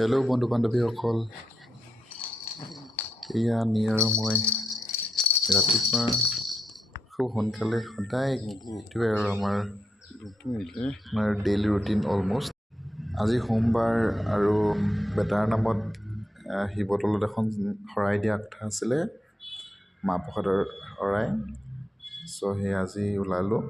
Hello' বন্ধু বান্ধৱীসকল, এয়া নি আৰু মই ৰাতিপুৱা খুব সোনকালে সদায় এইটোৱে আৰু আমাৰ ডেইলি ৰুটিন অলমষ্ট। আজি সোমবাৰ আৰু বেটাৰ নামত শিৱতলত এখন শৰাই দিয়া কথা আছিলে, মাহ প্ৰসাদৰ শৰাই। চ' সেই আজি ওলালোঁ।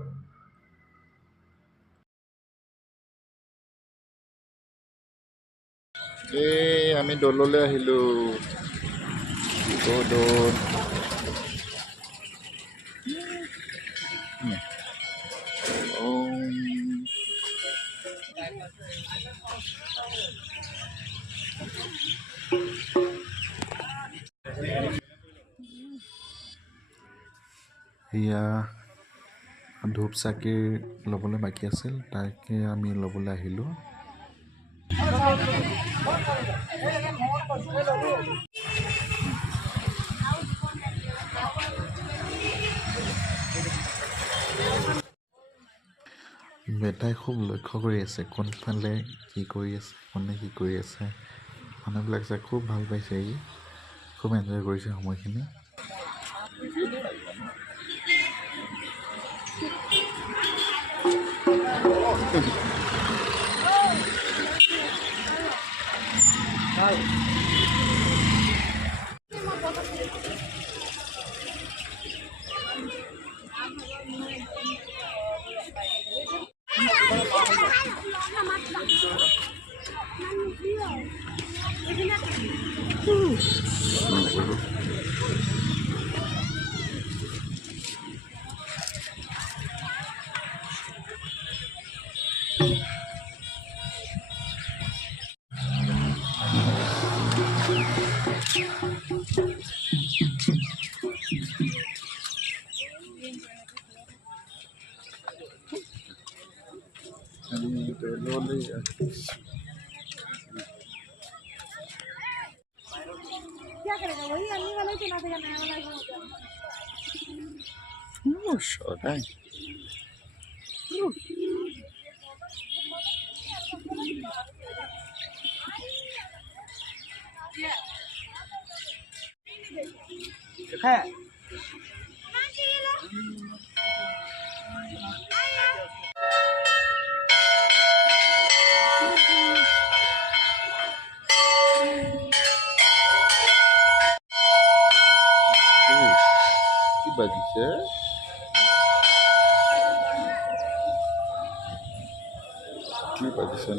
আমি দৌললৈ আহিলোঁ। দৌল এয়া ধূপ চাকি ল'বলৈ বাকী আছিল, তাকে আমি ল'বলৈ আহিলোঁ। বেটাই খুব লক্ষ্য কৰি আছে কোনফালে কি কৰি আছে, কোনে কি কৰি আছে। মানুহবিলাক চাই খুব ভাল পাইছে, ই খুব এনজয় কৰিছে সময়খিনি। क्या करेगा वही अन्नी वाला ही चला देगा, नया वाला Short, eh? है। কি বাজিছে? কি বাজিছে?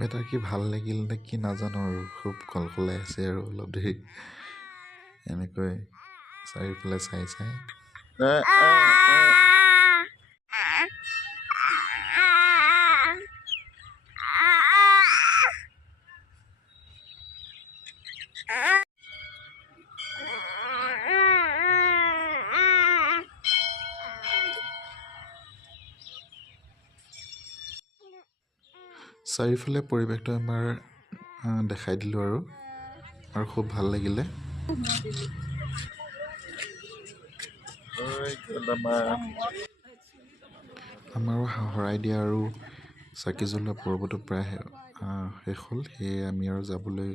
বেটাৰ কি ভাল লাগিল নে কি নাজানো, আৰু খুব কলকলাই আছে আৰু অলপ দেৰি এনেকৈ চাৰিওফালে চাই চাই। চাৰিওফালে পৰিৱেশটো এবাৰ দেখাই দিলোঁ আৰু খুব ভাল লাগিলে। আমাৰো শৰাই দিয়া আৰু চাকি জ্বলোৱা পৰ্বটো প্ৰায় শেষ হ'ল। সেয়ে আমি আৰু যাবলৈ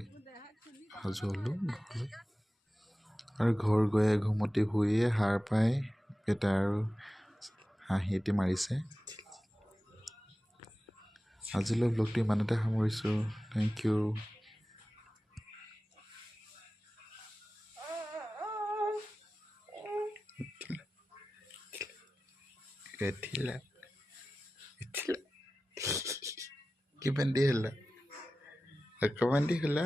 সাজু হ'লোঁ ঘৰলৈ। আৰু ঘৰ গৈ ঘুমতি শুইয়ে সাৰ পাই বেটা আৰু হাঁহি এটি মাৰিছে। আজিলৈ ব্লগটো ইমানতে সামৰিছোঁ। Thank U. କିପେନ୍ତି ହେଲା ଲୋକମାନେ ହେଲା